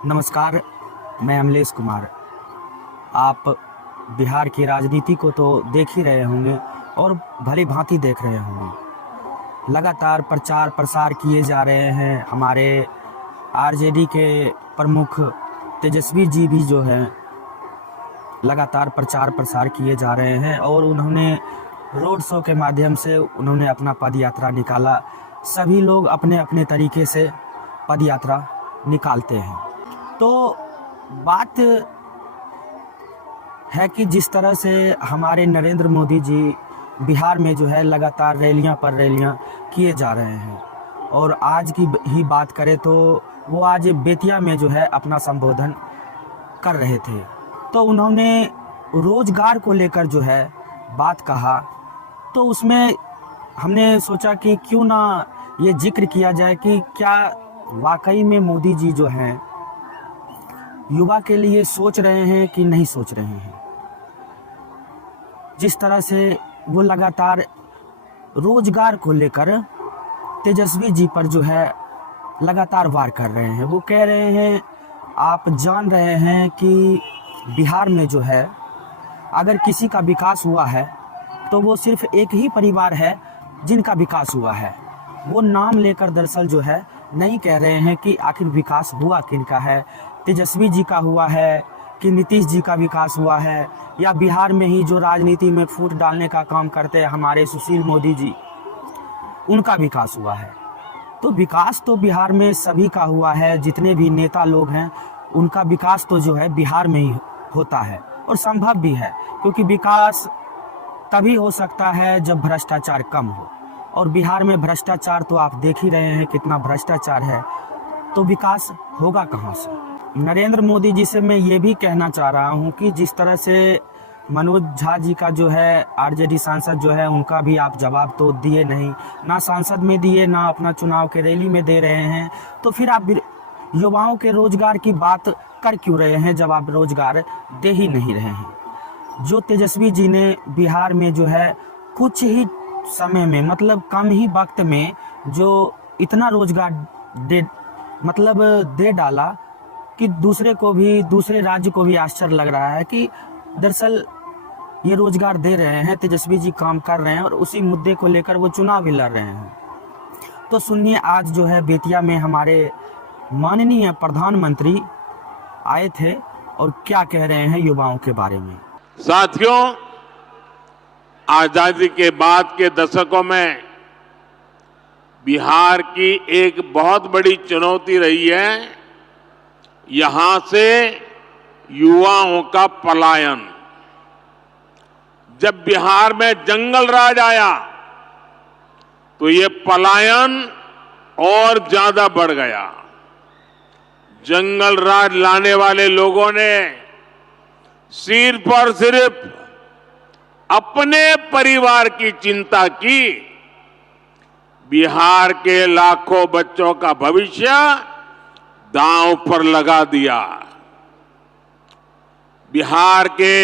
नमस्कार, मैं अमलेश कुमार। आप बिहार की राजनीति को तो देख ही रहे होंगे और भली भांति देख रहे होंगे। लगातार प्रचार प्रसार किए जा रहे हैं। हमारे आरजेडी के प्रमुख तेजस्वी जी भी जो है लगातार प्रचार प्रसार किए जा रहे हैं और उन्होंने रोड शो के माध्यम से उन्होंने अपना पद यात्रा निकाला। सभी लोग अपने अपने तरीके से पद यात्रा निकालते हैं। तो बात है कि जिस तरह से हमारे नरेंद्र मोदी जी बिहार में जो है लगातार रैलियां पर रैलियां किए जा रहे हैं और आज की ही बात करें तो वो आज बेतिया में जो है अपना संबोधन कर रहे थे। तो उन्होंने रोजगार को लेकर जो है बात कहा, तो उसमें हमने सोचा कि क्यों ना ये जिक्र किया जाए कि क्या वाकई में मोदी जी जो हैं युवा के लिए सोच रहे हैं कि नहीं सोच रहे हैं। जिस तरह से वो लगातार रोजगार को लेकर तेजस्वी जी पर जो है लगातार वार कर रहे हैं। वो कह रहे हैं, आप जान रहे हैं कि बिहार में जो है अगर किसी का विकास हुआ है तो वो सिर्फ एक ही परिवार है जिनका विकास हुआ है। वो नाम लेकर दरअसल जो है नहीं कह रहे हैं कि आखिर विकास हुआ किनका है, तेजस्वी जी का हुआ है कि नीतीश जी का विकास हुआ है, या बिहार में ही जो राजनीति में फूट डालने का काम करते हैं हमारे सुशील मोदी जी, उनका विकास हुआ है। तो विकास तो बिहार में सभी का हुआ है। जितने भी नेता लोग हैं उनका विकास तो जो है बिहार में ही होता है और संभव भी है, क्योंकि विकास तभी हो सकता है जब भ्रष्टाचार कम हो, और बिहार में भ्रष्टाचार तो आप देख ही रहे हैं कितना भ्रष्टाचार है, तो विकास होगा कहाँ से। नरेंद्र मोदी जी से मैं ये भी कहना चाह रहा हूँ कि जिस तरह से मनोज झा जी का जो है आरजेडी सांसद जो है उनका भी आप जवाब तो दिए नहीं, ना सांसद में दिए ना अपना चुनाव के रैली में दे रहे हैं, तो फिर आप युवाओं के रोजगार की बात कर क्यों रहे हैं जब आप रोजगार दे ही नहीं रहे हैं। जो तेजस्वी जी ने बिहार में जो है कुछ ही समय में, मतलब कम ही वक्त में जो इतना रोजगार दे डाला कि दूसरे को भी, दूसरे राज्य को भी आश्चर्य लग रहा है कि दरअसल ये रोजगार दे रहे हैं, तेजस्वी जी काम कर रहे हैं और उसी मुद्दे को लेकर वो चुनाव भी लड़ रहे हैं। तो सुनिए, आज जो है बेतिया में हमारे माननीय प्रधानमंत्री आए थे और क्या कह रहे हैं युवाओं के बारे में। साथियों, आजादी के बाद के दशकों में बिहार की एक बहुत बड़ी चुनौती रही है यहां से युवाओं का पलायन। जब बिहार में जंगल राज आया तो ये पलायन और ज्यादा बढ़ गया। जंगल राज लाने वाले लोगों ने सिर्फ और सिर्फ अपने परिवार की चिंता की, बिहार के लाखों बच्चों का भविष्य दांव पर लगा दिया। बिहार के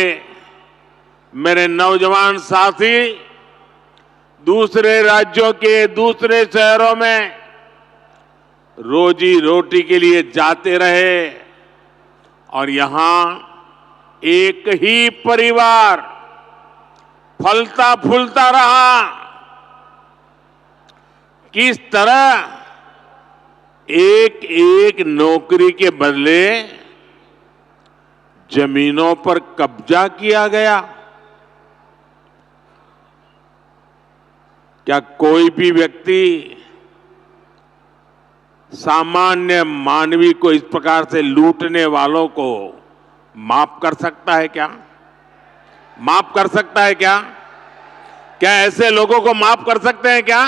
मेरे नौजवान साथी दूसरे राज्यों के दूसरे शहरों में रोजी रोटी के लिए जाते रहे और यहां एक ही परिवार फलता फूलता रहा। किस तरह एक एक नौकरी के बदले जमीनों पर कब्जा किया गया। क्या कोई भी व्यक्ति सामान्य मानवी को इस प्रकार से लूटने वालों को माफ कर सकता है क्या? माफ कर सकता है क्या? क्या ऐसे लोगों को माफ कर सकते हैं क्या?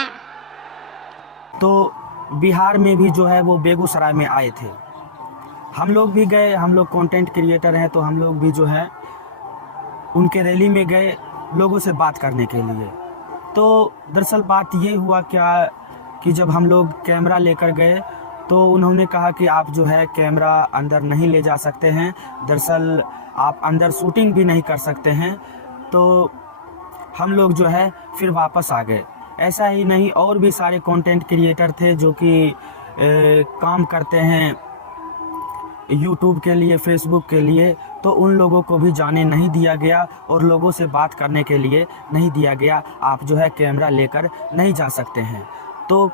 तो बिहार में भी जो है वो बेगूसराय में आए थे, हम लोग भी गए। हम लोग कंटेंट क्रिएटर हैं तो हम लोग भी जो है उनके रैली में गए लोगों से बात करने के लिए। तो दरअसल बात ये हुआ क्या कि जब हम लोग कैमरा लेकर गए तो उन्होंने कहा कि आप जो है कैमरा अंदर नहीं ले जा सकते हैं, दरअसल आप अंदर शूटिंग भी नहीं कर सकते हैं। तो हम लोग जो है फिर वापस आ गए। ऐसा ही नहीं, और भी सारे कंटेंट क्रिएटर थे जो कि काम करते हैं यूट्यूब के लिए, फेसबुक के लिए, तो उन लोगों को भी जाने नहीं दिया गया और लोगों से बात करने के लिए नहीं दिया गया। आप जो है कैमरा लेकर नहीं जा सकते हैं। तो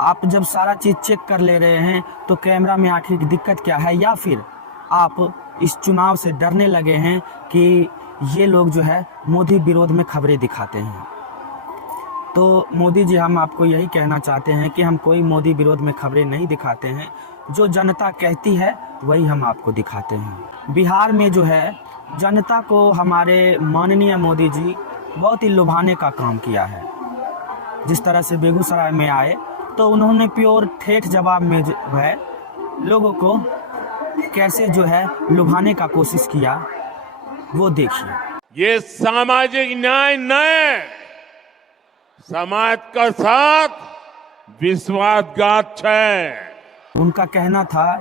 आप जब सारा चीज़ चेक कर ले रहे हैं तो कैमरा में आखिर दिक्कत क्या है, या फिर आप इस चुनाव से डरने लगे हैं कि ये लोग जो है मोदी विरोध में खबरें दिखाते हैं। तो मोदी जी, हम आपको यही कहना चाहते हैं कि हम कोई मोदी विरोध में खबरें नहीं दिखाते हैं। जो जनता कहती है वही हम आपको दिखाते हैं। बिहार में जो है जनता को हमारे माननीय मोदी जी बहुत ही लुभाने का काम किया है। जिस तरह से बेगूसराय में आए तो उन्होंने प्योर ठेठ जवाब में जो है लोगों को कैसे जो है लुभाने का कोशिश किया, वो देखिए। ये सामाजिक न्याय न समाज का साथ विश्वासघात है। उनका कहना था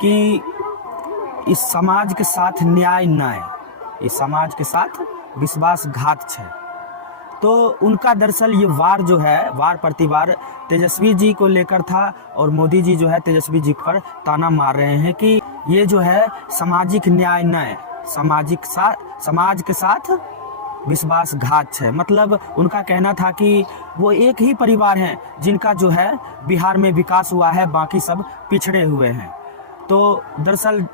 कि इस समाज के साथ न्याय न, इस समाज के साथ विश्वासघात है। तो उनका दरअसल ये वार जो है, वार प्रतिवार तेजस्वी जी को लेकर था और मोदी जी जो है तेजस्वी जी पर ताना मार रहे हैं कि ये जो है सामाजिक न्याय न, समाज के साथ विश्वासघात है। मतलब उनका कहना था कि वो एक ही परिवार हैं जिनका जो है बिहार में विकास हुआ है, बाकी सब पिछड़े हुए हैं। तो दरअसल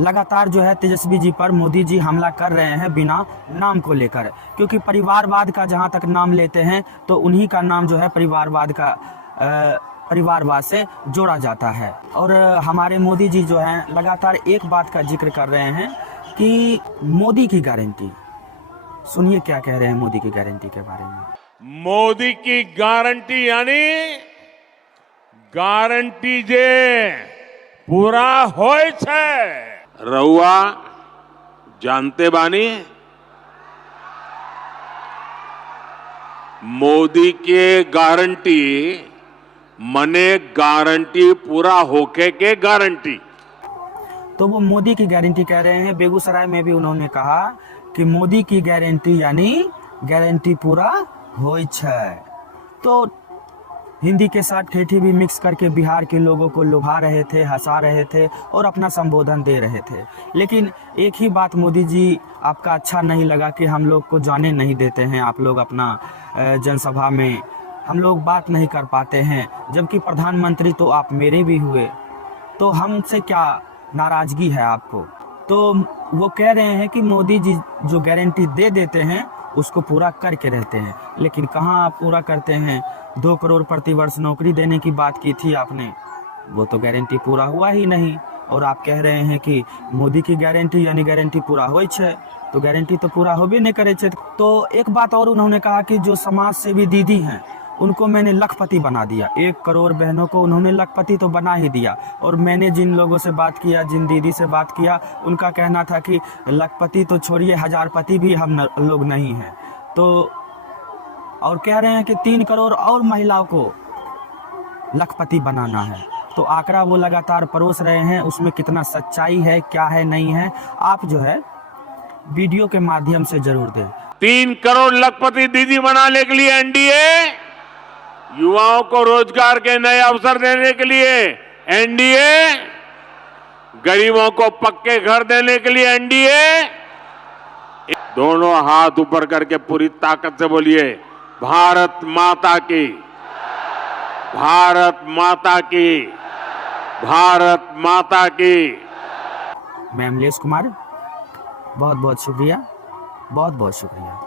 लगातार जो है तेजस्वी जी पर मोदी जी हमला कर रहे हैं बिना नाम को लेकर, क्योंकि परिवारवाद का जहां तक नाम लेते हैं तो उन्हीं का नाम जो है परिवारवाद से जोड़ा जाता है। और हमारे मोदी जी जो हैं लगातार एक बात का जिक्र कर रहे हैं कि मोदी की गारंटी। सुनिए क्या कह रहे हैं मोदी की गारंटी के बारे में। मोदी की गारंटी यानी गारंटी जे पूरा होय छे। रहुआ जानते बानी मोदी के गारंटी मने गारंटी पूरा होके के गारंटी। तो वो मोदी की गारंटी कह रहे हैं। बेगूसराय में भी उन्होंने कहा कि मोदी की गारंटी यानी गारंटी पूरा होय छे। तो हिंदी के साथ ठेठी भी मिक्स करके बिहार के लोगों को लुभा रहे थे, हंसा रहे थे और अपना संबोधन दे रहे थे। लेकिन एक ही बात मोदी जी आपका अच्छा नहीं लगा कि हम लोग को जाने नहीं देते हैं, आप लोग अपना जनसभा में हम लोग बात नहीं कर पाते हैं, जबकि प्रधानमंत्री तो आप मेरे भी हुए, तो हमसे क्या नाराजगी है आपको। तो वो कह रहे हैं कि मोदी जी जो गारंटी दे देते हैं उसको पूरा करके रहते हैं, लेकिन कहाँ आप पूरा करते हैं। 2 करोड़ प्रतिवर्ष नौकरी देने की बात की थी आपने, वो तो गारंटी पूरा हुआ ही नहीं। और आप कह रहे हैं कि मोदी की गारंटी यानी गारंटी पूरा होय छे, तो गारंटी तो पूरा होबे नहीं करे छे। तो एक बात और उन्होंने कहा कि जो समाज सेवी दीदी हैं उनको मैंने लखपति बना दिया। 1 करोड़ बहनों को उन्होंने लखपति तो बना ही दिया। और मैंने जिन लोगों से बात किया, जिन दीदी से बात किया, उनका कहना था कि लखपति तो छोड़िए, हजारपति भी हम लोग नहीं हैं। तो और कह रहे हैं कि 3 करोड़ और महिलाओं को लखपति बनाना है। तो आंकड़ा वो लगातार परोस रहे हैं, उसमें कितना सच्चाई है, क्या है, नहीं है, आप जो है वीडियो के माध्यम से जरूर दें। 3 करोड़ लखपति दीदी बनाने के लिए एनडीए, युवाओं को रोजगार के नए अवसर देने के लिए एनडीए, गरीबों को पक्के घर देने के लिए एनडीए। दोनों हाथ ऊपर करके पूरी ताकत से बोलिए, भारत माता की, भारत माता की, भारत माता की। मैं अमलेश कुमार, बहुत बहुत शुक्रिया, बहुत बहुत शुक्रिया।